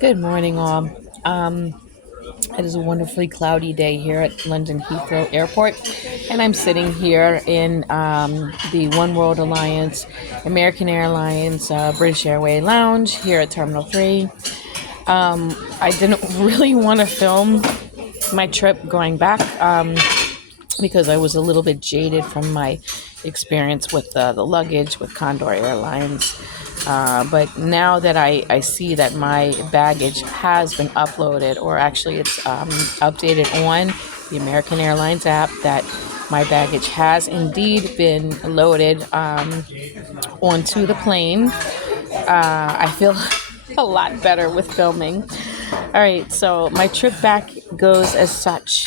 Good morning, all. Um, it is a wonderfully cloudy day here at London Heathrow Airport, and I'm sitting here in the One World Alliance, American Airlines, British Airways lounge here at Terminal 3. I didn't really want to film my trip going back because I was a little bit jaded from my experience with the luggage with Condor Airlines. But now that I see that my baggage has been uploaded, or actually it's updated on the American Airlines app, that my baggage has indeed been loaded onto the plane, I feel a lot better with filming. All right, so my trip back goes as such.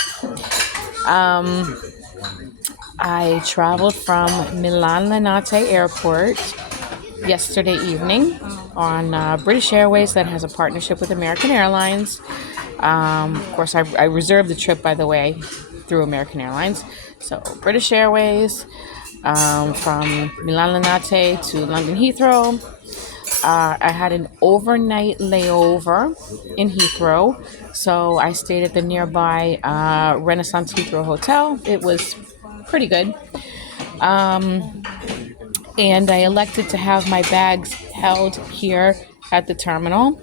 I traveled from Milan Linate Airport yesterday evening on British Airways that has a partnership with American Airlines. Of course, I reserved the trip, by the way, through American Airlines. So British Airways from Milan Linate to London Heathrow. I had an overnight layover in Heathrow, so I stayed at the nearby Renaissance Heathrow Hotel. It was pretty good. And I elected to have my bags held here at the terminal.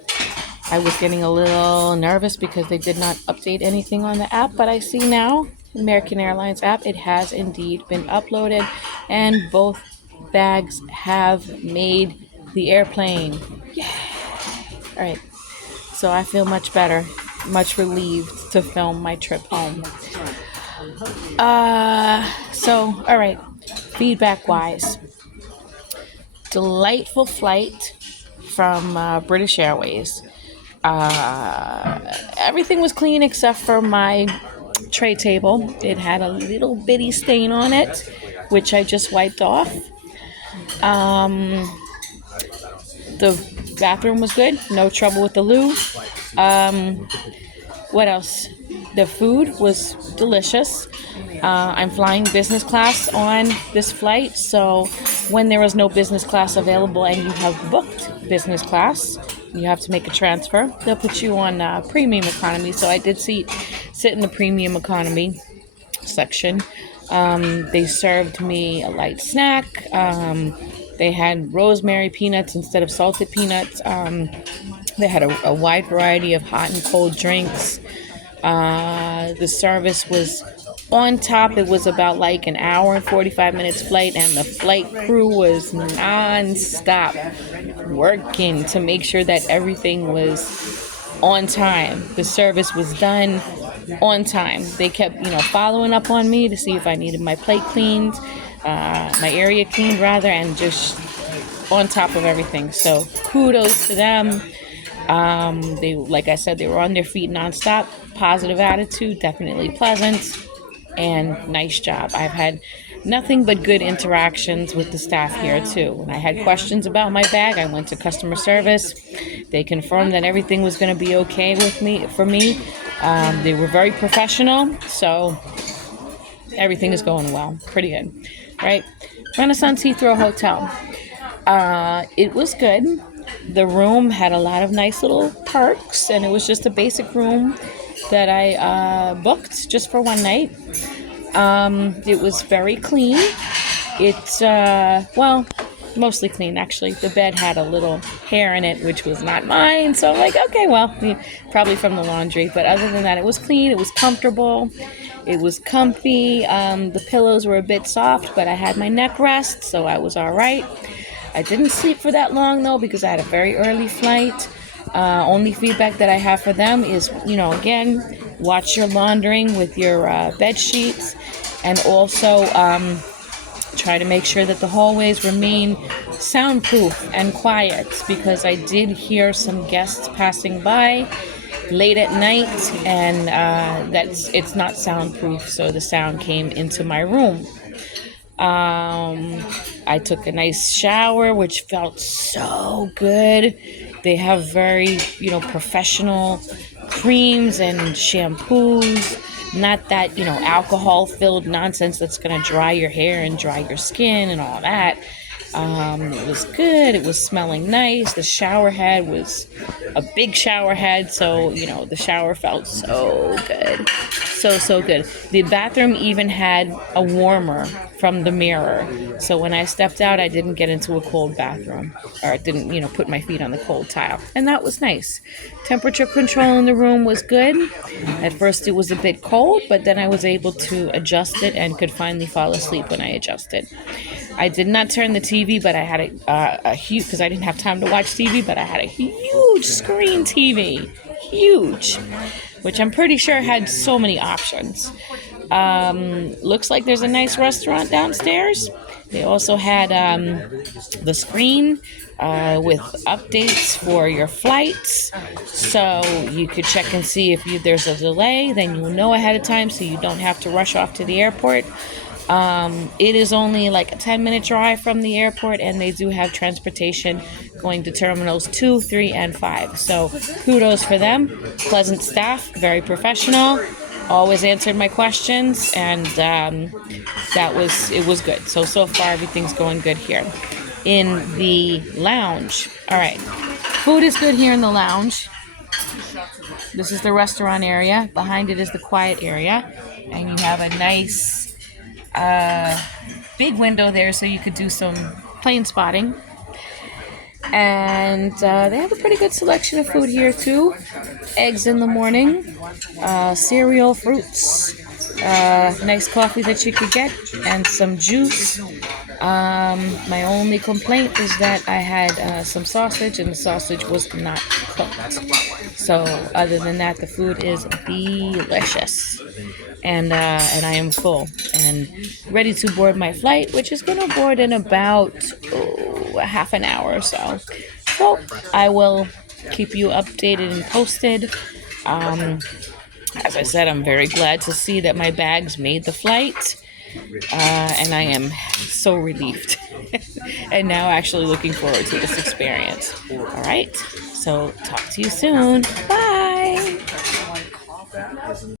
I was getting a little nervous because they did not update anything on the app, but I see now, American Airlines app, it has indeed been uploaded, and both bags have made the airplane. Yay! All right, so I feel much better, much relieved to film my trip home. All right, feedback wise, delightful flight from British Airways. Everything was clean except for my tray table. It had a little bitty stain on it, which I just wiped off. The bathroom was good, no trouble with the loo. What else? The food was delicious. I'm flying business class on this flight, so when there is no business class available and you have booked business class, you have to make a transfer. They'll put you on premium economy. So I did sit in the premium economy section. They served me a light snack. They had rosemary peanuts instead of salted peanuts. They had a wide variety of hot and cold drinks. The service was on top. It was about like an hour and 45 minutes flight, and the flight crew was non-stop working to make sure that everything was on time. The service was done on time. They kept, following up on me to see if I needed my plate cleaned, my area cleaned rather, and just on top of everything. So kudos to them. They, like I said, they were on their feet nonstop. Positive attitude, definitely pleasant, and nice job. I've had nothing but good interactions with the staff here too. When I had questions about my bag, I went to customer service. They confirmed that everything was going to be okay for me. They were very professional, so everything is going well. Pretty good, right? Renaissance Heathrow Hotel. It was good. The room had a lot of nice little perks, and it was just a basic room that I booked just for one night. It was very clean. It's, mostly clean, actually. The bed had a little hair in it, which was not mine. So I'm like, okay, well, probably from the laundry. But other than that, it was clean. It was comfortable. It was comfy. The pillows were a bit soft, but I had my neck rest, so I was all right. I didn't sleep for that long, though, because I had a very early flight. Only feedback that I have for them is, again, watch your laundering with your bed sheets, and also try to make sure that the hallways remain soundproof and quiet, because I did hear some guests passing by late at night, and it's not soundproof, so the sound came into my room. I took a nice shower, which felt so good. They have very, professional creams and shampoos, not that, alcohol-filled nonsense that's going to dry your hair and dry your skin and all that. It was good. It was smelling nice. The shower head was a big shower head, so the shower felt so good, so good. The bathroom even had a warmer from the mirror, so when I stepped out, I didn't get into a cold bathroom, or I didn't put my feet on the cold tile, and that was nice. Temperature control in the room was good. At first, it was a bit cold, but then I was able to adjust it and could finally fall asleep when I adjusted. I did not turn the TV, but I had a huge, because I didn't have time to watch TV, but I had a huge screen TV, huge, which I'm pretty sure had so many options. Looks like there's a nice restaurant downstairs. They also had the screen with updates for your flights, so you could check and see if there's a delay. Then you'll know ahead of time, so you don't have to rush off to the airport. It is only like a 10-minute drive from the airport, and they do have transportation going to terminals 2, 3, and 5. So kudos for them. Pleasant staff, very professional, always answered my questions, and it was good. So far everything's going good here. In the lounge, all right, food is good here in the lounge. This is the restaurant area. Behind it is the quiet area, and you have a nice big window there, so you could do some plane spotting. And they have a pretty good selection of food here too. Eggs in the morning, cereal, fruits, nice coffee that you could get, and some juice. My only complaint is that I had some sausage, and the sausage was not cooked. So other than that, the food is delicious. And I am full and ready to board my flight, which is going to board in about a half an hour or so. So I will keep you updated and posted. As I said, I'm very glad to see that my bags made the flight, and I am so relieved. And now actually looking forward to this experience. All right, so talk to you soon. Bye.